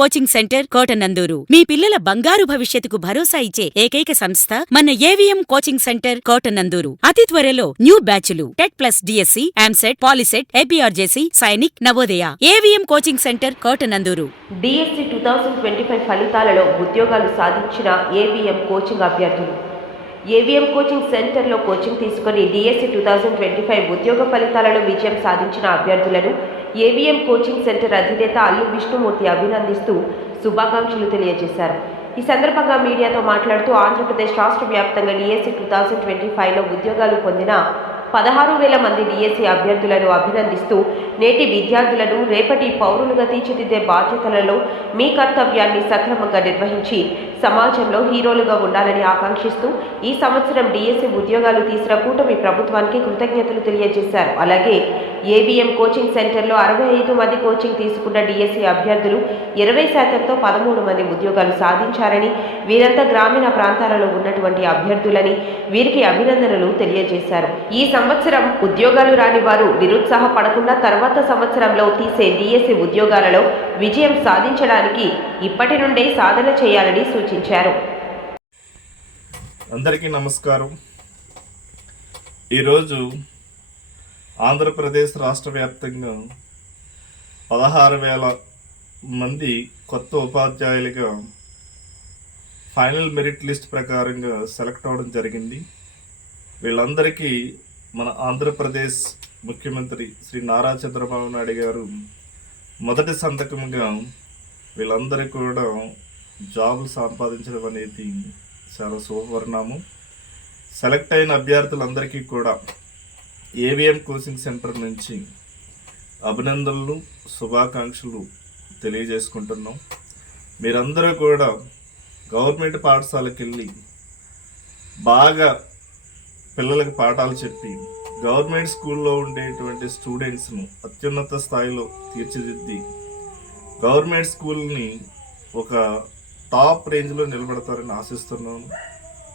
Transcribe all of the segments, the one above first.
Coaching centre Kotananduru మీ పిల్లల బంగారు భవిష్యత్తుకు భరోసా ఇచ్చే ఏకైక సంస్థ మన ఏవిఎం కోచింగ్ సెంటర్ కోటనందూరు. అతి త్వరలో న్యూ బ్యాచ్లు TET plus DSC, EAMCET, POLYCET, APRJC, Sainik, Navodaya. AVM coaching centre Kotananduru. DSC 2025 ఫలితాలలో ఉద్యోగాలు సాధించిన ఏవిఎం కోచింగ్ అభ్యర్థులు. ఏవిఎం కోచింగ్ సెంటర్లో కోచింగ్ తీసుకుని డిఎస్సి 2025 ఉద్యోగ ఫలితాలలో విజయం సాధించిన అభ్యర్థులను ఏవిఎం కోచింగ్ సెంటర్ అధినేత అల్లు విష్ణుమూర్తి అభినందిస్తూ శుభాకాంక్షలు తెలియజేశారు. ఈ సందర్భంగా మీడియాతో మాట్లాడుతూ ఆంధ్రప్రదేశ్ రాష్ట్ర వ్యాప్తంగా డిఎస్సి 2025లో ఉద్యోగాలు పొందిన 16,000 మంది డిఎస్సి అభ్యర్థులను అభినందిస్తూ నేటి విద్యార్థులను రేపటి పౌరులుగా తీర్చిదిద్దే బాధ్యతలలో మీ కర్తవ్యాన్ని సక్రమంగా నిర్వహించి సమాజంలో హీరోలుగా ఉండాలని ఆకాంక్షిస్తూ ఈ సంవత్సరం డిఎస్సి ఉద్యోగాలు తీసిన కూటమి ప్రభుత్వానికి కృతజ్ఞతలు తెలియజేశారు. అలాగే ఏవిఎం కోచింగ్ సెంటర్లో 65 మంది కోచింగ్ తీసుకున్న డిఎస్సి అభ్యర్థులు 20%తో 13 మంది ఉద్యోగాలు సాధించారని, వీరంతా గ్రామీణ ప్రాంతాలలో ఉన్నటువంటి అభ్యర్థులని, వీరికి అభినందనలు తెలియజేశారు. ఈ సంవత్సరం ఉద్యోగాలు రాని వారు నిరుత్సాహపడకుండా తర్వాత సంవత్సరంలో తీసే డిఎస్సి ఉద్యోగాలలో విజయం సాధించడానికి ఇప్పటి నుండే సాధన చేయాలని సూచించారు. అందరికీ నమస్కారం. ఈరోజు ఆంధ్రప్రదేశ్ రాష్ట్ర వ్యాప్తంగా 16,000 మంది కొత్త ఉపాధ్యాయులుగా ఫైనల్ మెరిట్ లిస్ట్ ప్రకారంగా సెలెక్ట్ అవ్వడం జరిగింది. వీళ్ళందరికీ మన ఆంధ్రప్రదేశ్ ముఖ్యమంత్రి శ్రీ నారా చంద్రబాబు నాయుడు గారు మొదటి సంతకంగా వీళ్ళందరికీ కూడా జాబులు సంపాదించడం అనేది చాలా శుభపరిణామం. సెలెక్ట్ అయిన అభ్యర్థులందరికీ కూడా ఏవిఎం కోచింగ్ సెంటర్ నుంచి అభినందనలు, శుభాకాంక్షలు తెలియజేసుకుంటున్నాం. మీరందరూ కూడా గవర్నమెంట్ పాఠశాలకు వెళ్ళి బాగా పిల్లలకు పాఠాలు చెప్పి గవర్నమెంట్ స్కూల్లో ఉండేటువంటి స్టూడెంట్స్ను అత్యున్నత స్థాయిలో తీర్చిదిద్ది గవర్నమెంట్ స్కూల్ని ఒక టాప్ రేంజ్లో నిలబెడతారని ఆశిస్తున్నాను.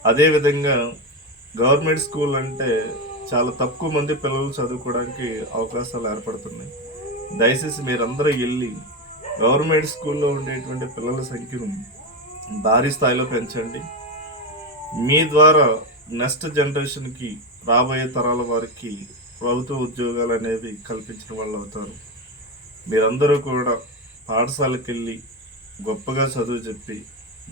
అదేవిధంగా గవర్నమెంట్ స్కూల్ అంటే చాలా తక్కువ మంది పిల్లలు చదువుకోవడానికి అవకాశాలు ఏర్పడుతున్నాయి. దయచేసి మీరందరూ వెళ్ళి గవర్నమెంట్ స్కూల్లో ఉండేటువంటి పిల్లల సంఖ్యను భారీ స్థాయిలో పెంచండి. మీ ద్వారా నెక్స్ట్ జనరేషన్కి, రాబోయే తరాల వారికి ప్రభుత్వ ఉద్యోగాలు అనేవి కల్పించిన వాళ్ళు అవుతారు. మీరందరూ కూడా పాఠశాలకు వెళ్ళి గొప్పగా చదువు చెప్పి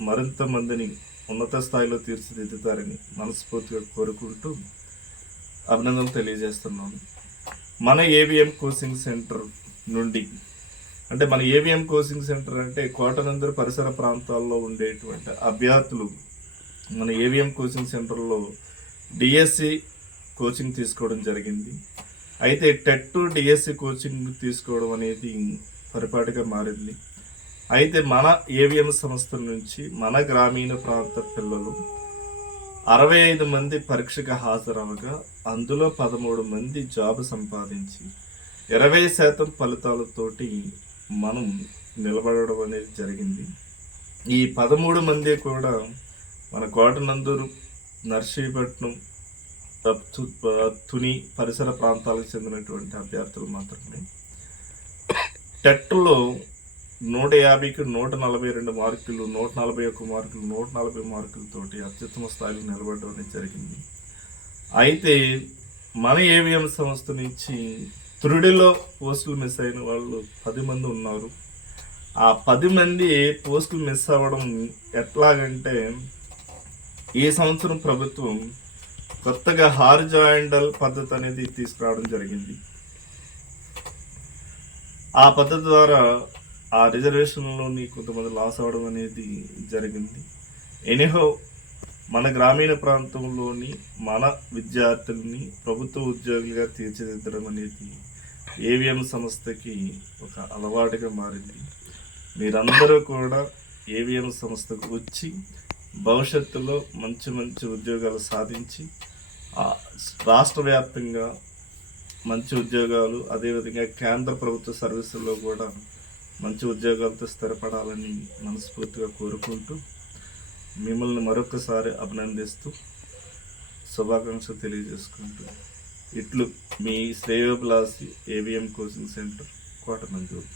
మరింత మందిని ఉన్నత స్థాయిలో తీర్చిదిద్దుతారని మనస్ఫూర్తిగా కోరుకుంటూ అభినందనలు తెలియజేస్తున్నాను. మన ఏవిఎం కోచింగ్ సెంటర్ నుండి మన ఏవిఎం కోచింగ్ సెంటర్ అంటే కోటనందూరు పరిసర ప్రాంతాల్లో ఉండేటువంటి అభ్యర్థులు మన ఏవిఎం కోచింగ్ సెంటర్లో డిఎస్సి కోచింగ్ తీసుకోవడం జరిగింది. అయితే టెట్ టు డిఎస్సి కోచింగ్ తీసుకోవడం అనేది పరిపాటిగా మారింది. అయితే మన ఏవిఎం సంస్థ నుంచి మన గ్రామీణ ప్రాంత పిల్లలు 65 మంది పరీక్షకు హాజరవగా అందులో 13 మంది జాబ్ సంపాదించి 20% ఫలితాలతోటి మనం నిలబడడం అనేది జరిగింది. ఈ 13 మంది కూడా మన కోటనందూరు, నర్సీపట్నం, తుని పరిసర ప్రాంతాలకు చెందినటువంటి అభ్యర్థులు మాత్రమే. టెట్లో 150కి 142 మార్కులు, 141 మార్కులు, 140 మార్కులతోటి అత్యుత్తమ స్థాయిలో నిలబడడం అనేది జరిగింది. అయితే మన ఏవిఎం సంస్థ నుంచి త్రుడిలో పోస్టులు మిస్ అయిన వాళ్ళు 10 మంది ఉన్నారు. ఆ 10 మంది పోస్టులు మిస్ అవ్వడం ఎట్లాగంటే, ఈ సంవత్సరం ప్రభుత్వం కొత్తగా హారిజాంటల్ పద్ధతి అనేది తీసుకురావడం జరిగింది. ఆ పద్ధతి ద్వారా ఆ రిజర్వేషన్లోని కొంతమంది లాస్ అవ్వడం అనేది జరిగింది. ఎనీహో మన గ్రామీణ ప్రాంతంలోని మన విద్యార్థుల్ని ప్రభుత్వ ఉద్యోగులుగా తీర్చిదిద్దడం అనేది ఏవిఎం సంస్థకి ఒక అలవాటుగా మారింది. మీరందరూ కూడా ఏవిఎం సంస్థకు వచ్చి భవిష్యత్తులో మంచి మంచి ఉద్యోగాలు సాధించి రాష్ట్ర వ్యాప్తంగా మంచి ఉద్యోగాలు, అదేవిధంగా కేంద్ర ప్రభుత్వ సర్వీసుల్లో కూడా మంచి ఉద్యోగాలతో స్థిరపడాలని మనస్ఫూర్తిగా కోరుకుంటూ మిమ్మల్ని మరొకసారి అభినందిస్తూ శుభాకాంక్షలు తెలియజేసుకుంటూ ఇట్లు మీ శ్రేయోభిలాషి ఏవిఎం కోచింగ్ సెంటర్ కోటనందూరు.